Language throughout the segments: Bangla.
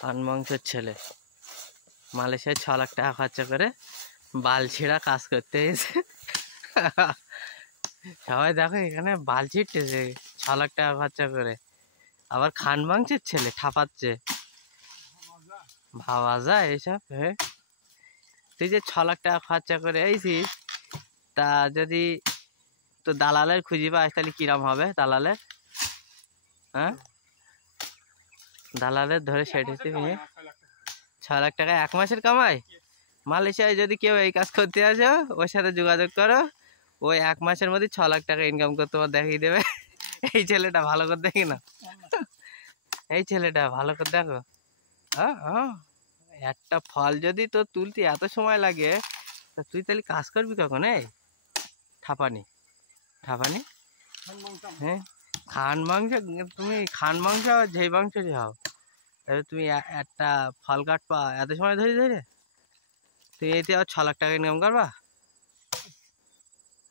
খান মাংসের ছেলে মালয়েশিয়ায় 6 লাখ টাকা খরচা করে বাল ছিঁড়া কাজ করতে এসে সবাই দেখো এখানে বাল ছিঁড়তেছে 6 লাখ টাকা খরচা করে, আবার খান মাংসের ছেলে ঠাপাচ্ছে। ভাবা যায় এইসব? হ্যাঁ, তুই যে 6 লাখ টাকা খরচা করে আইছিস, তা যদি তো দালালের খুঁজি পাস তাহলে কিরম হবে দালালের? হ্যাঁ, দালালের ধরে সেটেছি 6 লাখ টাকা 1 মাসের কামাই। মালয়েশিয়ায় যদি কেউ এই কাজ করতে আসো ওর সাথে যোগাযোগ করো, ওই 1 মাসের মধ্যে 6 লাখ টাকা ইনকাম করতে তোমার দেখিয়ে দেবে। এই ছেলেটা ভালো করে দেখি না, এই ছেলেটা ভালো করে দেখো। একটা ফল যদি তোর তুলতে এত সময় লাগে, তা তুই তাহলে কাজ করবি কখন? এই ঠাপানি ঠাপানি। হ্যাঁ, খান মাংস, তুমি খান মাংস যেই মাংস খাও, এবার তুমি একটা ফল কাটবা এত সময় ধরে ধরে, তুই এতে আর 6 লাখ টাকা ইনকাম করবা?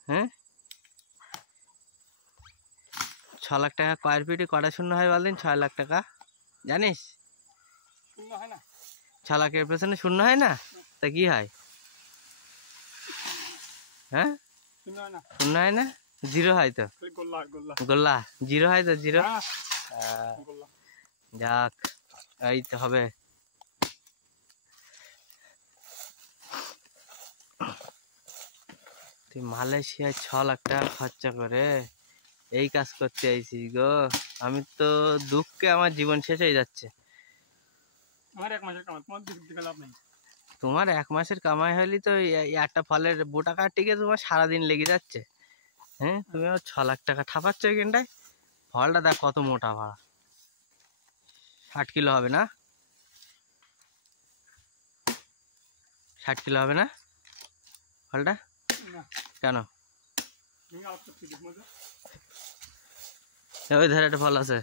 হ্যাঁ, 6 লাখ টাকা স্কোয়ার ফিটে কটা শূন্য হয় বলদিন? 6 লাখ টাকা জানিস? 6 লাখের পেছনে শূন্য হয় না, তা কি হয়? হ্যাঁ, শূন্য হয় না, জিরো হয় তো। গোল্লা জিরো হয় তো, জিরো। যাক, এই তো হবে। তুই মালয়েশিয়ায় 6 লাখ টাকা খরচা করে এই কাজ করতে আইছিস গো? আমি তো দুঃখে আমার জীবন শেষ হয়ে যাচ্ছে। তোমার 1 মাসের কামাই হলি তো একটা ফলের বোটা কাটতে তোমার সারাদিন লেগে যাচ্ছে। হ্যাঁ, তুমি আমার 6 লাখ টাকা ঠাপাচ্ছ এখানটায়। ফলটা দেখ কত মোটা, ভাড়া 60 কিলো হবে না? 60 কিলো হবে না ফলটা? কেন? ওই ধারে একটা ফল আছে।